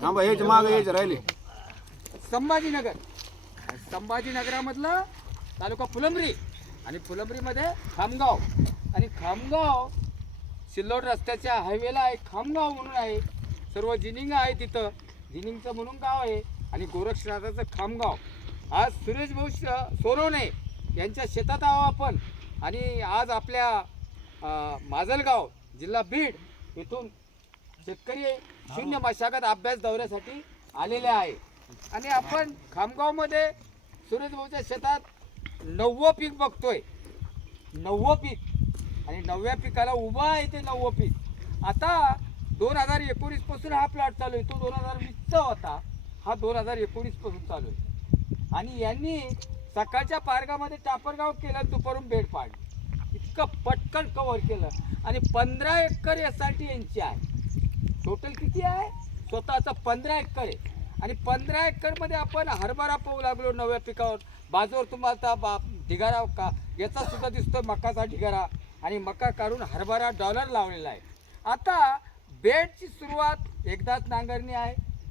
थांबा यायचं मागं यायचं राहिले. संभाजीनगरामधलं तालुका फुलंब्री आणि फुलंब्रीमध्ये खामगाव आणि खामगाव सिल्लोड रस्त्याच्या हायवेला आहे. खामगाव म्हणून आहे. सर्व जिनिंग आहे तिथं. जिनिंगचं म्हणून गाव आहे आणि गोरक्षनाथाचं खामगाव. आज सुरेश भाऊ सोनवणे यांच्या शेतात आहो आपण आणि आज आपल्या माजलगाव जिल्हा बीड येथून शेतकरी शून्य मशागत अभ्यास दौऱ्यासाठी आलेले आहे आणि आपण खामगावमध्ये सुरेश भाऊच्या शेतात 9वं पीक बघतोय. 9वं पीक आणि 9व्या पिकाला उभा आहे ते 9वं पीक. आता 2019 पासून हा प्लॉट चालू आहे. तो 2020चा होता. हा 2019 पासून चालू आहे आणि यांनी सकाळच्या पारगामध्ये टापरगाव केलं, दुपारून बेड पाडली. इतकं पटकन कव्हर केलं आणि 15 एकर SRT यांची आहे. टोटल किती आहे? स्वतःचं 15 एकर आहे आणि 15 एकरमध्ये आपण हरभरा पाहू लागलो 9व्या पिकावर. बाजूवर तुम्हाला ढिगारा का याचा सुद्धा दिसतो, मकाचा ढिगारा आणि मका काढून हरभरा डॉलर लावलेला आहे. आता बेडची सुरुवात एकदाच नांगरणी आहे.